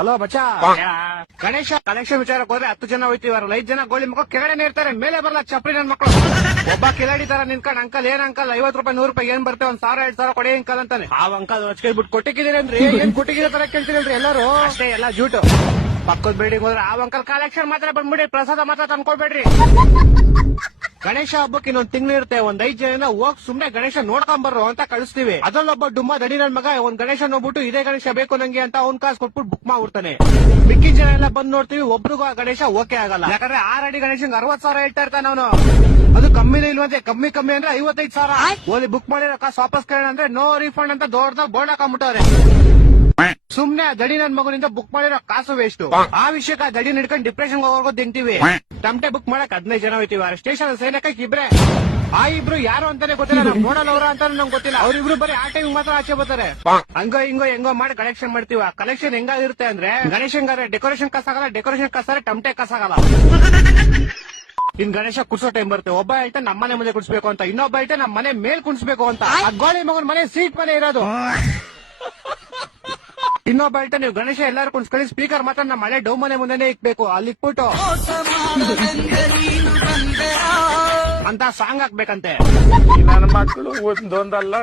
Hello ಬಚ್ಚಾ, Ganesha collection ವಿಚಾರಕ್ಕೆ ಹೋದ್ರೆ 10 ಜನ ಹೋಯ್ತಿವಾರಲ್ಲ, 5 ಜನ ಗೋಳಿ ಮಕ್ಕಳು ಕೆಳಗಡೆ ಇರ್ತಾರೆ, ಮೇಲೆ ಬರಲ್ಲ ಚಪ್ರಿ ನನ್ ಮಕ್ಕಳು. ಒಬ್ಬ ಕಿಲಾಡಿ ತರ ನಿನ್ಕೊಂಡ್ ಅಂಕಲ್ ಏನ್ ಅಂಕಲ್ 50 ರೂಪಾಯಿ 100 ರೂಪಾಯಿ ಏನ್ ಬರ್ತೇವೆ, 1000 2000 ಕೊಡಿ ಅಂಕಲ್ ಅಂತಾನೆ. ಆ ಅಂಕಲ್ ರೊಚ್ಕೆ ಬಿಟ್ಟು ಕೊಟ್ಟಿದ್ದೀರೇನ್ರಿ, ಏನ್ ಕೊಟ್ಟಿದ್ದೀರ ತರ ಕೇಳ್ತೀರಲ್ರಿ ಎಲ್ಲರೂ. ಅಷ್ಟೇ ಎಲ್ಲ ಜೂಟು. ಪಕ್ಕದ ಬಿಲ್ಡಿಂಗ್ ಹೋದ್ರೆ ಆ ಅಂಕಲ್ ಕಲೆಕ್ಷನ್ ಮಾತ್ರ ಬಂದ್ಬಿಡಿ, ಪ್ರಸಾದ ಮಾತ್ರ ತಂದ್ಕೊಳ್ಬೇಡ್ರಿ. ಗಣೇಶ ಹಬ್ಬಕ್ಕೆ ಇನ್ನೊಂದ್ ತಿಂಗಳು ಇರುತ್ತೆ, ಒಂದ್ 5 ಜನ ಹೋಗ್ ಸುಮ್ನೆ ಗಣೇಶ ನೋಡ್ಕೊಂಡ್ ಬರ್ರು ಅಂತ ಕಳಿಸ್ತೀವಿ. ಅದ್ರಲ್ಲೊಬ್ಬ ಡುಮ್ಮ ದಡಿ ನನ್ ಮಗ ಒಂದ್ ಗಣೇಶ ನೋಡ್ಬಿಟ್ಟು ಇದೇ ಗಣೇಶ ಬೇಕು ನಂಗೆ ಅಂತ ಅವ್ನ್ ಕಾಸು ಕೊಟ್ಬಿಟ್ಟು ಬುಕ್ ಮಾಡ್ಬಿಡ್ತಾನೆ. ಮಿಕ್ಕಿನ ಜನ ಎಲ್ಲ ಬಂದ್ ನೋಡ್ತೀವಿ, ಒಬ್ರಿಗೂ ಆ ಗಣೇಶ ಓಕೆ ಆಗಲ್ಲ. ಯಾಕಂದ್ರೆ 6 ಅಡಿ ಗಣೇಶಂಗ್ 60,000 ಹೇಳ್ತಾ ಇರ್ತಾನೆ ಅವನು. ಅದು ಕಮ್ಮಿನೇ ಇಲ್ವಂತೆ, ಕಮ್ಮಿ ಅಂದ್ರೆ 55,000. ಓದಿ ಬುಕ್ ಮಾಡಿರೋ ಕಾಸು ವಾಪಸ್ ಕೇಳೋಣ ಅಂದ್ರೆ ನೋ ರಿಫಂಡ್ ಅಂತ ದೊಡ್ಡದಾಗ ಬೋರ್ಡ್ ಹಾಕೊಂಡ್ಬಿಟ್ಟವ್ರೆ. ಸುಮ್ನೆ ಆ ದಡಿ ನನ್ ಮಗನಿಂದ ಬುಕ್ ಮಾಡಿರೋ ಕಾಸು ವೇಸ್ಟ್. ಆ ವಿಷಯಕ್ಕೆ ಆ ದಡಿ ಹಿಡ್ಕೊಂಡು ಡಿಪ್ರೆಷನ್ ಹೋಗೋದು ತಿಂತೀವಿ. ಟಮಟೆ ಬುಕ್ ಮಾಡಕ್ 15 ಜನ ಹೋಯ್ತೀವಿ, ಸ್ಟೇಷನ್ ಸೈನಕ್ಕೆ ಇಬ್ರೆ. ಆ ಇಬ್ರು ಯಾರು ಅಂತಾನೆ ಗೊತ್ತಿಲ್ಲ, ನಮ್ ನೋಡಲ್ ಅವ್ರ ಅಂತಾನೆ ನಂಗೆ ಗೊತ್ತಿಲ್ಲ. ಅವ್ರಿಬ್ರು ಬರೀ ಆ ಟೈಮ್ ಮಾತ್ರ ಆಚೆ ಬರ್ತಾರೆ. ಹಂಗೋ ಹಿಂಗೋ ಹೆಂಗೋ ಮಾಡಿ ಕಲೆಕ್ಷನ್ ಮಾಡ್ತೀವಿ. ಆ ಕಲೆಕ್ಷನ್ ಹೆಂಗಾಗಿರುತ್ತೆ ಅಂದ್ರೆ ಗಣೇಶಂಗಾರೆ ಡೆಕೋರೇಷನ್ ಕಾಸಾಗಲ್ಲ, ಡೆಕೋರೇಷನ್ ಕಾಸಾರೆ ಟಮಟೆ ಕಾಸಾಗಲ್ಲ. ಇನ್ ಗಣೇಶ ಕುಡ್ಸೋ ಟೈಮ್ ಬರುತ್ತೆ, ಒಬ್ಬ ಹೇಳ್ತಾ ನಮ್ಮ ಮನೆ ಮುಂದೆ ಕುಡ್ಸ್ಬೇಕು ಅಂತ, ಇನ್ನೊಬ್ಬ ಹೇಳ್ತಾ ನಮ್ಮ ಮನೆ ಮೇಲ್ ಕುಣಿಸ್ಬೇಕು ಅಂತ. ಆ ಗೋಳಿ ಮಗನ್ ಮನೆ ಸೀಟ್ ಮನೆ ಇರೋದು. ಇನ್ನೊಬ್ಬ ಹೇಳ್ತಾ ನೀವು ಗಣೇಶ ಎಲ್ಲಾರು ಕುಣಿಸ್ಕೊಳ್ಳಿ, ಸ್ಪೀಕರ್ ಮಾತ್ರ ನಮ್ಮ ಮನೆ ಡೌ ಮನೆ ಮುಂದೆನೆ ಇಕ್ಬೇಕು, ಅಲ್ಲಿ ಇಕ್ಬಿಟ್ಟು ಅಂತ ಸಾಂಗ್ ಹಾಕ್ಬೇಕಂತೆ. ನನ್ನ ಮಕ್ಕಳು ಒಂದೊಂದಲ್ಲ